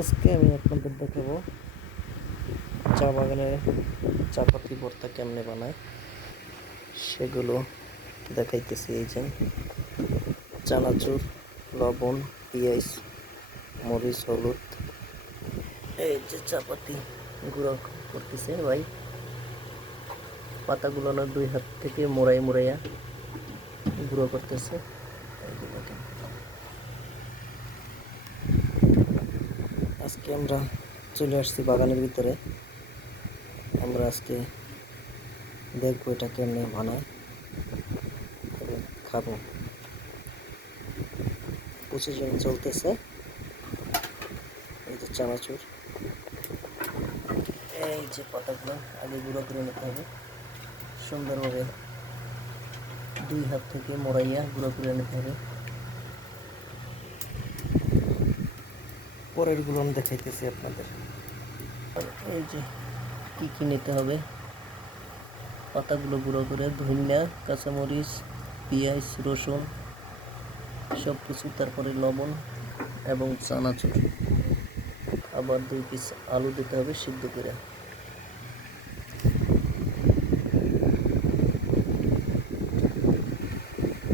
আজকে আমি আপনাদের দেখাবো চা বাগানের চা পাতি ভর্তা কেমনে বানায় সেগুলো দেখাইতেছি। এই যে চানাচুর, লবণ, পেঁয়াজ, মরিচ, হলুদ, এই যে চা পাতি গুঁড়ো করতেছে ভাই। পাতাগুলো না 2 হাত থেকে মোড়াইয়া গুঁড়ো করতেছে। এই যে দেখেন, আজকে আমরা চলে আসছি বাগানের ভিতরে। আমরা আজকে দেখবো এটা কেমনে বানায় এবং খাবো। প্রসেসিং চলতেছে। এই যে চানাচুর, এই যে পাতাগুলো আগে গুঁড়ো করে নিতে হবে সুন্দরভাবে। 2 হাত থেকে মোড়াইয়া গুঁড়ো করে নিতে হবে। পরের গুলো আমি দেখাইতেছি আপনাদের। এই যে কি কি নিতে হবে, পাতাগুলো গুঁড়ো করে, ধনিয়া, কাঁচামরিচ, পেঁয়াজ, রসুন সব কিছু, তারপরে লবণ এবং চানাচুর, আবার 2 পিস আলু দিতে হবে সিদ্ধ করে।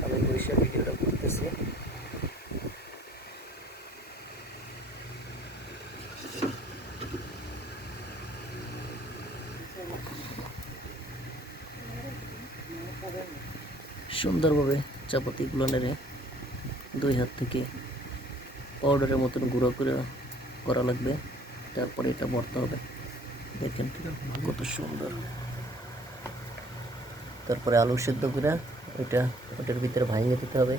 আমি বৈশাখ ভিডিওটা করতেছি। সুন্দরভাবে চাপাতিগুলো নেড়ে 2 হাত থেকে পাউডারের মতন গুঁড়ো করে করা লাগবে। তারপরে এটা ভরতে হবে। দেখেন কত সুন্দর। তারপরে আলু সেদ্ধ করে ওটার ভিতরে ভাঙিয়ে দিতে হবে।